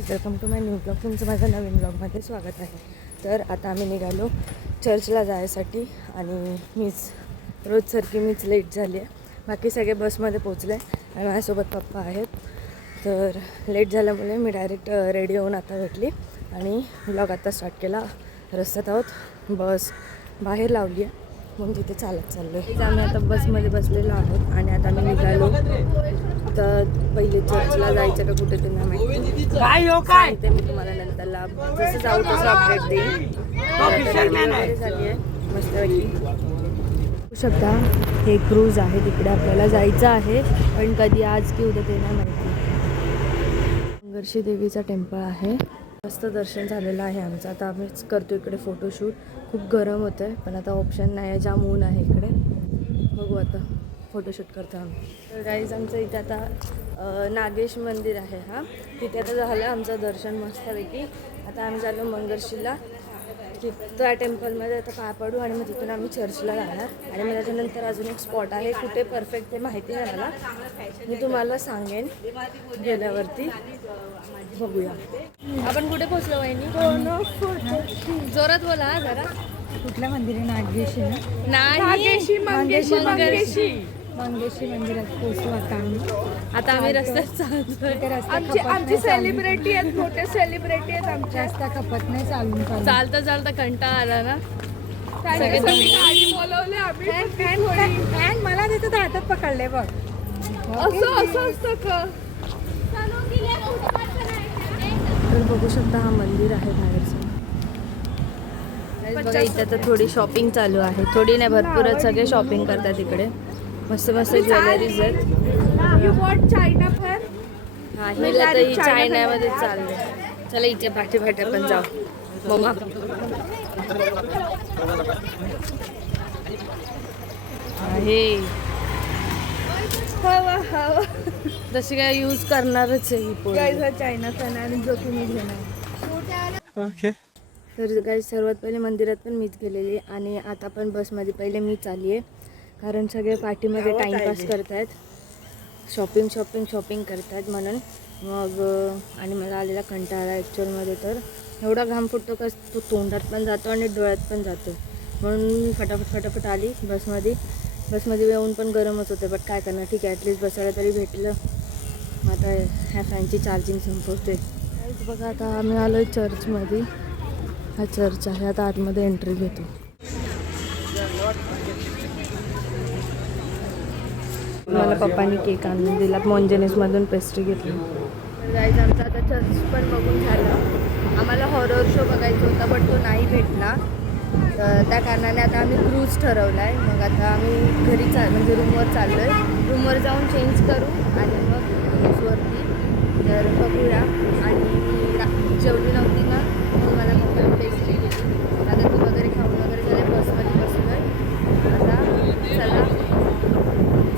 Guys, welcome to my new blog. तुमचं माझ्या नवीन ब्लॉगमध्ये स्वागत आहे. तर आता आम्ही निघालो चर्चला जायसाठी आणि मीच रोजसारखी मीच लेट झाली आहे. बाकी सगळे बसमध्ये पोचले आणि माझ्यासोबत पप्पा आहेत. तर लेट झाल्यामुळे मी डायरेक्ट रेडी होऊन आता भेटली आणि ब्लॉग आता स्टार्ट केला. रस्त्यात आहोत, बस बाहेर लावली आहे म्हणून तिथे चालत चाललो आहे. आम्ही आता बसमध्ये बसलेलो आहोत आणि आता मी निघालो. तर पहिले चर्चला जायचं का कुठे त्यांना माहिती सांगते मी तुम्हाला नंतरला. जसं जाऊ तसं अपडेट देईल. झाली आहे मस्तपैकी. बघू शकता हे क्रूज आहे, तिकडे आपल्याला जायचं आहे पण कधी आज की उद्या ते नाही माहिती. मंगर्शी देवीचा टेम्पल आहे. मस्त दर्शन झालेलं आहे आमचं. आता आम्हीच करतो इकडे फोटोशूट. खूप गरम होतं आहे पण आता ऑप्शन नाही आहे, जाम ऊन आहे इकडे. बघू आता फोटोशूट करतो आम्ही. तर गाईज आमचं इथे आता नागेश मंदिर आहे. हां, तिथे आता झालं आमचं दर्शन मस्तपैकी. आता आम्ही झालो मंगर्शीला, की त्या टेम्पलमध्ये आता पाय पडू आणि मग तिथून आम्ही चर्चला जाणार. आणि मग त्याच्यानंतर अजून एक स्पॉट आहे, कुठे परफेक्ट ते माहिती नाही मला, मी तुम्हाला सांगेन गेल्यावरती. बघूया आपण कुठे पोचलो वहिनी. जोरात बोला जरा. कुठल्या मंदिर आहे? नागेशी ना? नाही, मंगेशी मंदिरात पोहोचलो आता आम्ही रस्त्यात चालतोय. आमची सेलिब्रिटी आहेत, मोठे सेलिब्रिटी आहेत आमच्या. रस्ता खपत नाही चालून चालता चालता कंटाळा आला ना. गाडी बोलवले आम्ही. मला तिथं हातात पकडले बघ. असं असतं का? तर बघू शकता हा मंदिर आहे बाहेरचं. बघा इथं तर थोडी शॉपिंग चालू आहे. थोडी नाही, भरपूरच सगळे शॉपिंग करतात इकडे. मस्त मस्त ज्वेलरीज आहेत. You what China for? हा, हिला तर ही चायनामध्ये चाललंय. चला इथे पाठी पाठी पण जाऊ. मम्मा आहे जशी काय यूज करणारच आहे ही पोळी. चायना फॅन आणि जो तुम्ही घेणार. ओके. तर काही सर्वात पहिले मंदिरात पण मीच गेलेली आणि आता पण बसमध्ये पहिले मीच आली आहे. कारण सगळे पाठीमध्ये टाईमपास करत आहेत, शॉपिंग करत आहेत म्हणून. मग आणि मला आलेला कंटाळा ॲक्च्युअलमध्ये. तर एवढा घाम फुटतो का तो तोंडात पण जातो आणि डोळ्यात पण जातो. म्हणून मी फटाफट आली बसमध्ये येऊन पण गरमच होते. बट काय करणार, ठीक आहे, ॲटलिस्ट बसायला तरी भेटलं. आता ह्या फॅनची चार्जिंग संपवते. बघा आता आम्ही आलो आहे चर्चमध्ये. हा चर्च आहे. आता आतमध्ये एंट्री घेतो. मला पप्पांनी केक आणून दिला. मॉन्जेनिसमधून पेस्ट्री घेतली. जायचं आमचं आता चर्च पण बघून झालं. आम्हाला हॉरर शो बघायचा होता बट तो नाही भेटला. तर त्या कारणाने आता आम्ही क्रूज ठरवला आहे. मग आता आम्ही घरी म्हणजे रूमवर चाललो आहे. रूमवर जाऊन चेंज करू आणि मग क्रूजवरती. तर बघूया. आणि जेवली नव्हती ना, मग मला पप्पाने पेस्ट्री घेतली. आता तू वगैरे खाऊन वगैरे झाले, बसमध्ये बसलो आहे. आता चला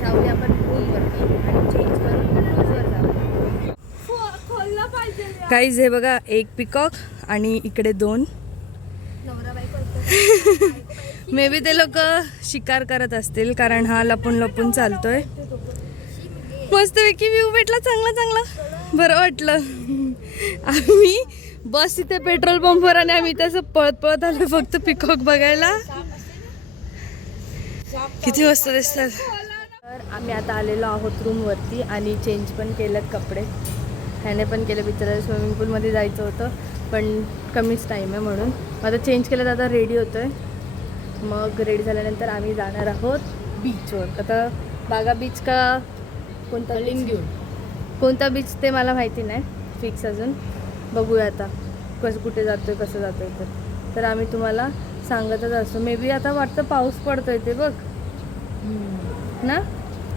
जाऊया आपण रूमवरती आणि चेंज करून क्रूजवर जाऊ. खोललं पाहिजे. काहीच हे बघा, एक पिकॉक आणि इकडे 2. मे बी ते लोक शिकार करत असतील कारण हा लपून चालतोय. मस्तपैकी व्ह्यू भेटला चांगला. बरं वाटलं. आम्ही बस इथे पेट्रोल पंपवर आणि आम्ही तसं पळत आलो फक्त पिकॉक बघायला. किती मस्त दिसतात. तर आम्ही आता आलेलो आहोत रूमवरती आणि चेंज पण केलेत कपडे. ह्याने पण केलं. बिचारा स्विमिंग पूलमध्ये जायचं होतं पण कमीच टाईम आहे म्हणून आता चेंज केलं. तर आता रेडी होतो आहे. मग रेडी झाल्यानंतर आम्ही जाणार आहोत बीचवर. आता बागा बीच का कोणता कोणता बीच ते मला माहिती नाही फिक्स अजून. बघूया आता कुठे जातो आहे, कसं जातो आहे. तर आम्ही तुम्हाला सांगतच असतो. मे बी आता वाटतं पाऊस पडतो आहे ते बघ ना,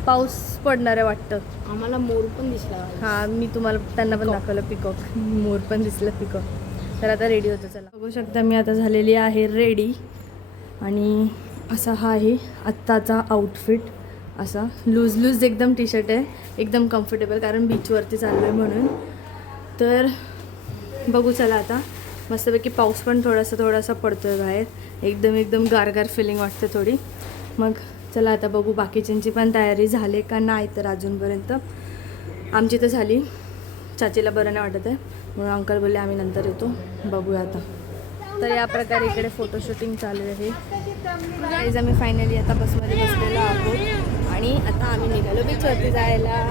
पाऊस पडणार आहे वाटतं. आम्हाला मोर पण दिसला. हां, मी तुम्हाला त्यांना पण दाखवलं पिकॉक. मोर पण दिसलं पिकॉक. तर आता रेडी होतं. चला बघू शकता मी आता झालेली आहे रेडी. आणि असा हा आहे आत्ताचा आउटफिट. असा लूज एकदम टी शर्ट आहे, एकदम कम्फर्टेबल कारण बीचवरती चाललो आहे म्हणून. तर बघू चला आता. मस्तपैकी पाऊस पण थोडासा पडतो आहे बाहेर. एकदम गारगार फिलिंग वाटते थोडी. मग चला आता बघू बाकीच्यांची पण तयारी झाली का नाही. तर अजूनपर्यंत आमची तर झाली. चाचीला बरं नाही वाटत आहे म्हणून अंकल बोलले आम्ही नंतर येतो, बघूया आता. तर या प्रकारे इकडे फोटोशूटिंग चालू आहे. गाईज आम्ही फायनली आता बसमध्ये बसलेलो आहोत आणि आता आम्ही निघालो बीचवरती जायला.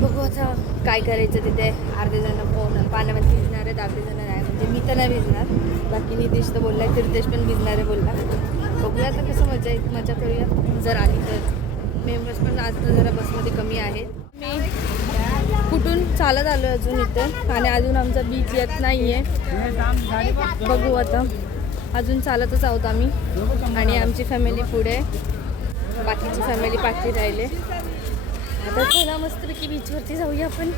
बघू आता काय करायचं तिथे. अर्धे जण पाण्यामध्ये भिजणार आहेत, अर्धे जण नाही. म्हणजे मी तर नाही भिजणार, बाकी नितीश तर बोलला आहे, तीर्थेश पण भिजणार आहे बोलला. बघूया आता कसं मजा करूया जर आली तर. मेंबर्स पण आज तर जरा बसमध्ये कमी आहेत. मी कुठून चालत आलो अजून इथे आणि अजून आमचा बीच येत नाही आहे. बघू आता, अजून चालतच आहोत आम्ही आणि आमची फॅमिली पुढे, बाकीची फॅमिली पाठी राहिले. आता चला मस्तपैकी बीचवरती जाऊया आपण.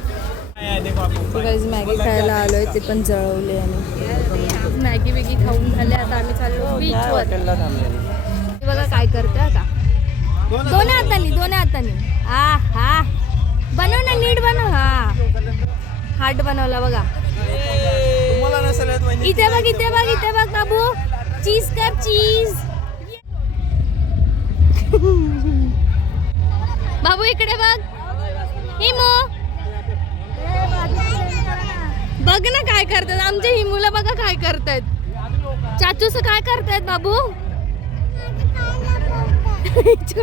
मॅगी खायला आलोय, ते पण जळवले आणि मॅगी वेगी खाऊन झाले. आता आम्ही चाललो बीचवर. बघा काय करते आता, दोन्ही हातानी हा बनव ना, नीट बनव. हा हार्ट बनवला बघा. इथे बघ बाबू, चीज कर चीज. बाबू इकडे बघ. हिमू बघ ना काय करतात आमच्या हिमूला. बघा काय करतायत चाचूस, काय करतायत बाबू.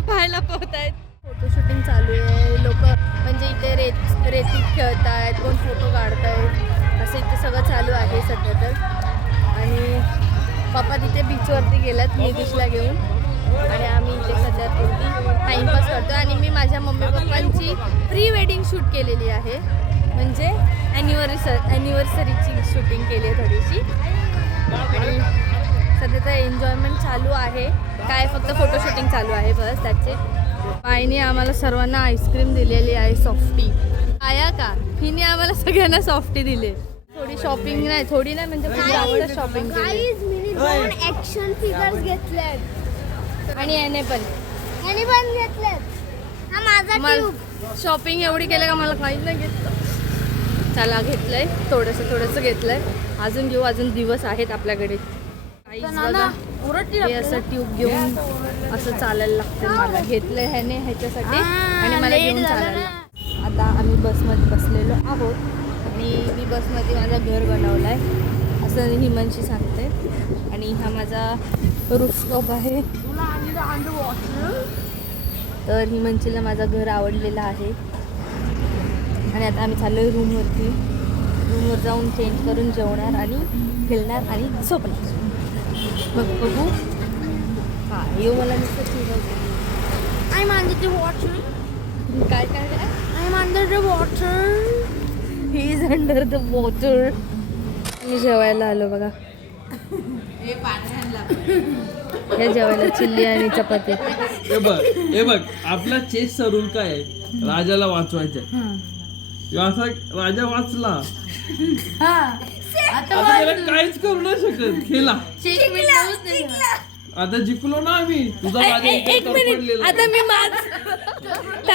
पाहायला पोहतायत. फोटोशूटिंग चालू आहे. लोक म्हणजे इथे रेतीत खेळतायत, कोण फोटो काढतायत, असं इथे सगळं चालू आहे सध्या तर. आणि पप्पा तिथे बीचवरती गेलात नितीशला घेऊन आणि आम्ही इथे सध्या थोडी टाईमपास करतो. आणि मी माझ्या मम्मी पप्पांची प्री वेडिंग शूट केलेली आहे, म्हणजे ॲनिव्हर्सरीची शूटिंग केली आहे थोडीशी. आणि सध्या तर एन्जॉयमेंट चालू आहे, काय फक्त फोटोशूटिंग चालू आहे बस, त्याचे. आईने आम्हाला सर्वांना आईस्क्रीम दिलेली आहे, सॉफ्टी. आया का हिने आम्हाला सगळ्यांना सॉफ्टी दिले. थोडी शॉपिंग नाही, थोडी नाही म्हणजे खूप जास्त शॉपिंग केली. ऍक्शन फिगर्स घेतलेत आणि याने पण घेतलेत. हा माझा शॉपिंग एवढी केलं का मला काहीच नाही घेतलं. चला घेतलंय, थोडंसं घेतलंय, अजून घेऊ, अजून दिवस आहेत आपल्याकडे. हे असं ट्यूब घेऊन असं चालायला लागतं. मला घेतलंय ह्याने ह्याच्यासाठी आणि मला घेऊन चालायला. आता आम्ही बसमध्ये बसलेलो आहोत आणि मी बसमध्ये माझं घर बनवलं आहे असं हिमांशी सांगते. आणि हा माझा रूफटॉप आहे. तर हिमांशीला माझं घर आवडलेलं आहे. आणि आता आम्ही चाललो आहे रूमवर जाऊन चेंज करून जेवणार आणि खेळणार आणि झोपणार. मग बघू. हां येऊ मला नुसतं चिरवते. I am under the water. काय I am under the water. He is under the water. मी जेवायला आलो बघा. हे जेवायला चिल्ली आणि चपाती. हे बघ आपला चेसचा रूल काय आहे, राजाला वाचवायचा. असा राजा वाचला आता त्याला काहीच करू नाही शकत. खेळला आता जिंकलो ना आम्ही. तुझा राजा एक मिनिट, आता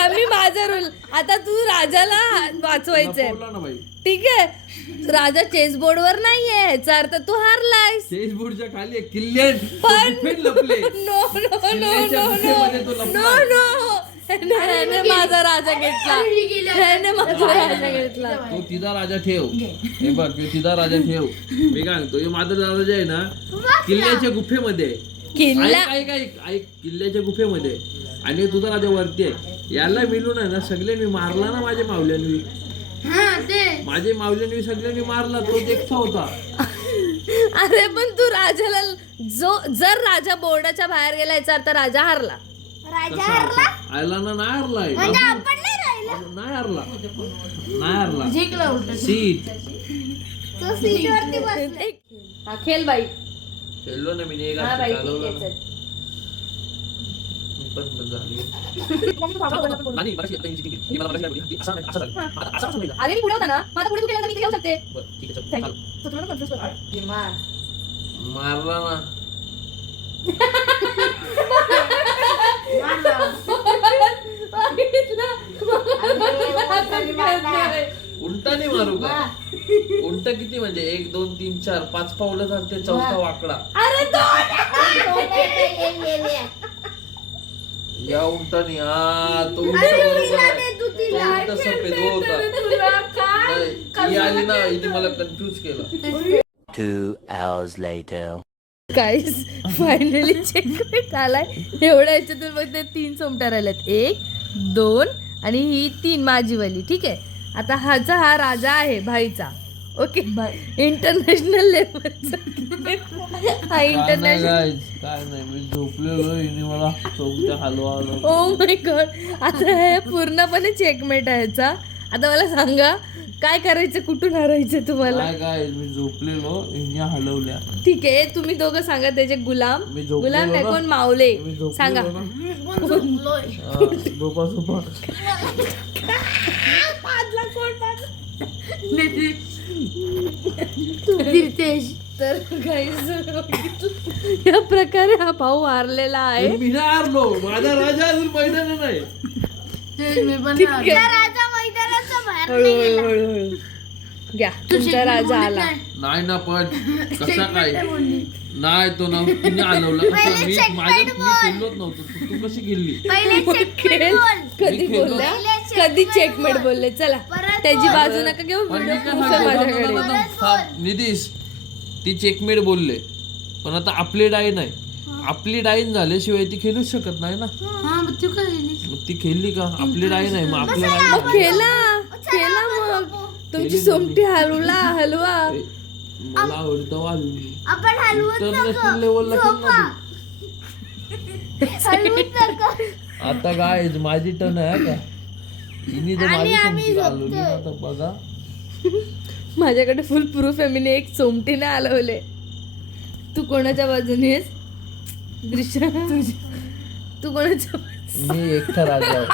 मी माझा रूल. आता तू राजाला वाचवायचंय, ना बाई. ठीक आहे. राजा चेस बोर्ड वर नाहीये, याचा अर्थ तू हारलायस. चेस बोर्डच्या खाली किल्ले पण लपले. नो ह्याने माझा राजा घेतला. ह्याने माझा राजा घेतला. तो तिचा राजा ठेव. हे बघ तिचा राजा ठेव. मी काय म्हणतो, हे माझा राजा जे आहे ना किल्ल्याच्या गुफेमध्ये. ऐक किल्ल्याच्या गुफेमध्ये आणि तुझा राजा वरती आहे. याला मिळून आहे ना सगळ्यांनी मारला ना माझ्या मावल्यांनी. माझे मावल्यांनी सगळ्यांनी मारला. तो एकटा होता. अरे पण तू राजाला जर राजा बोर्डाच्या बाहेर गेला याचा अर्थ राजा हारला. आयला ना नाही हारलाय. नाही हारला सीट. हा खेळ बाई. खेळलो ना मी. हा बाई ठीक आहे चल. अरे मी पुढे होता ना, माझा पुढे तू केला तर मी इथे घेऊ शकते. मारला ना. उलटा नाही मारू का? उलटा किती म्हणजे 1 2 3 4 5 पावलं चालते. चौथा वाकडा. या उलटा नाही. हा तो उलटा बरोबर आहे. तो उलटा सफेद होता. आली ना हिने मला कन्फ्यूज केलं. 2 hours later. काहीच फायनली चेकमेट आलाय. एवढ्या ह्याच्यातून फक्त 3 सोमट्या राहिल्यात, 1 2 आणि ही 3 माझीवाली. ठीक आहे, आता हा राजा आहे भाईचा. ओके, इंटरनॅशनल लेवलचा हा इंटरनॅशनल. काय नाही मी झोपलेलो हिने मला सोबत्या हलवा. ओ माय गॉड, आता हे पूर्णपणे चेकमेट आहे ह्याचा. आता मला सांगा काय करायचं, कुठून हरायचं तुम्हाला? काय मी झोपलेलो हिने हलवल्या. ठीक आहे, तुम्ही दोघं सांगा त्याचे गुलाम. मी झोपलेलो गुलाम नाही ना. कोण, मावले मी झोपलेलो सांगा. ना. झोपा तर guys, या प्रकारे हा भाऊ हारलेला आहे. मी नाही हारलो, माझा राजा अजून मैदान नाही. ठीक आहे, राजा मैदानाचा बाहेर हळूहळू घ्या, तुमचा राजा आला. नाही ना, पण कसा काय नाही तो ना तिने हलवला. कसं मी खेळलोच नव्हतो. तू कशी गेली? पहिले खेळ कधी बोलल्या, कधी चेकमेट बोलले. चला त्याची बाजू नका घेऊ, पण मी व्हिडिओ काय माझ्याकडे. सांगतो, निधीश ती चेकमेट बोलले, पण आता आपली डाई नाही. आपली डाईन झाल्याशिवाय ती खेळूच शकत नाही ना. मग ती खेळली का? आपली डाई नाही, मग आपल्या डाई मग खेळा मग तुमची सोमटी हलवा. मला आवडतं वालू. आपण हलवून इंटरनॅशनल लेवलला खेळणार. आता काय माझी टर्न आहे का? हिने तर माझी सोमटी हलवली ना, आता बघा. माझ्याकडे फुल प्रूफ आहे, मी एक सोमटीने हलवले. तू कोणाच्या बाजूने आहेस दृश्य? तू कोणाच्या मी एकटा राजा आहे.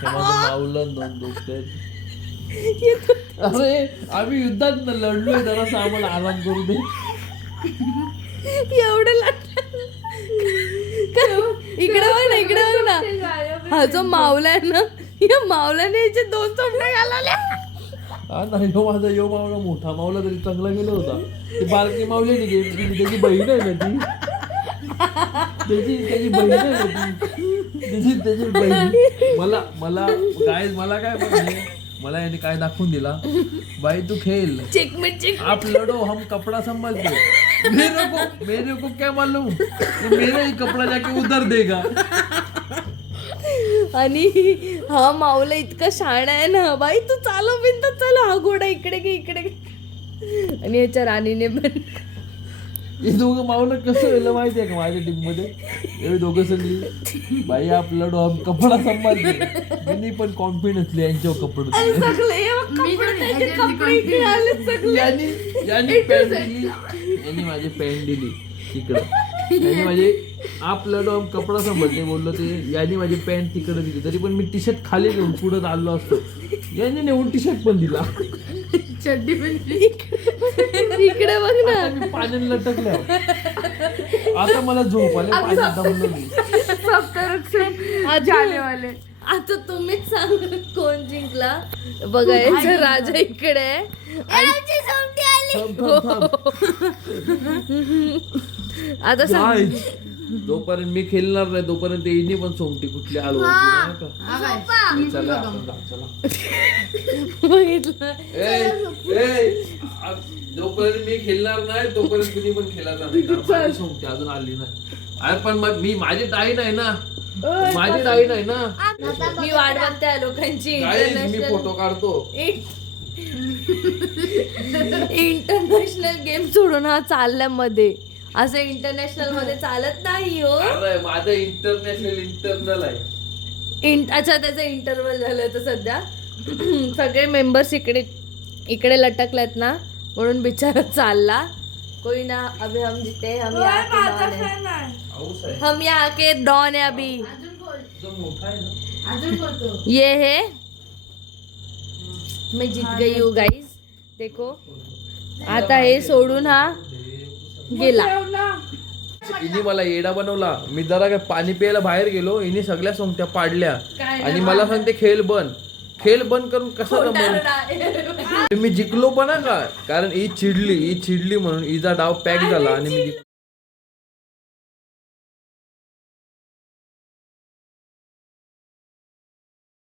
ते माझं मावलं 2 डोकं. अरे आम्ही युद्धात लढलोय, जरासा आम्हाला आराम करू दे. एवढं इकडे बघ ना. हा जो मावला आहे ना, या मावल्याने याचे 2 सोमट्या घालवल्या. हा नाही, यो मावला मोठा मावला तरी चांगला गेला होता. ती बारकी मावली गेली, त्याची बहीण आहे ना ती. त्याची बहीण आहे ना ती. त्याची बहीण. मला काय पाहिजे, मला याने काय दाखवून दिला, भाई तू खेल, चेकमेट आप लड़ो, हम कपड़ा संभालते. मेरे को क्या मालूम, मेरा ही कपड़ा जाके उधर देगा. आणि हा मावला इतका शाणा आहे ना, बाई तू चालव बिंद चल, हा घोडा इकडे घे. आणि याच्या राणीने पण हे दोघं मावलं कसं झालं माहिती आहे का माझ्या टीम मध्ये? हे दोघं सगळी बाई आप लढो, हम कपडा संभालते. मी पण कॉन्फिडन्सली यांच्यावर कपडे यांनी माझी पॅन्ट दिली तिकडं. यांनी माझे आप लढो हम कपडा संभालते बोललो ते. यांनी माझी पॅन्ट तिकडे दिली, तरी पण मी टी शर्ट खाली घेऊन पुढे चाललो असतो. यांनी नेऊन टी शर्ट पण दिला. चड्डी पण इकडे बघ ना. मी पाण्यात लटकल्या. आता मला झोप आले, पाण्यात दमलो मी. झालेवाले. आता तुम्हीच सांगा कोण जिंकला. बघा याचा राजा इकडे आहे. आता सांग, जोपर्यंत मी खेळणार नाही तोपर्यंत येईनी पण सोमटी कुठली हलवायची नाही का? चला आपण जाऊ, चला. बघितलं जोपर्यंत मी खेळणार नाही तोपर्यंत तुम्ही पण खेळायचा नाही. माझी सोमटी अजून आली नाही. अरे पण मी माझी डाई नाही ना, माझी डाई नाही ना. मी वाट बघते आहे लोकांची. मी फोटो काढतो. इंटरनॅशनल गेम सोडून हा चालल्यामध्ये, असं इंटरनॅशनल मध्ये चालत नाही हो. अरे माझं इंटरनॅशनल आहे. अच्छा, त्याचं इंटरव्हल झालं तर सध्या सगळे मेंबर्स इकडे लटकलेत ना, म्हणून बिचारा चालला. कोई ना, अभी हम जीते, हम यहाँ के डॉन है अभी. ये है, मैं जीत गई हूँ गाइस. देखो आता हे सोडून हा गेला. हिने मला येडा बनवला. मी जरा काय पाणी प्यायला बाहेर गेलो, हिने सगळ्या सोंगट्या पाडल्या आणि मला सांगते खेळ बंद करून कसा जमवलं. मी जिंकलो पण का, कारण ही चिडली म्हणून हिचा डाव पॅक झाला आणि मी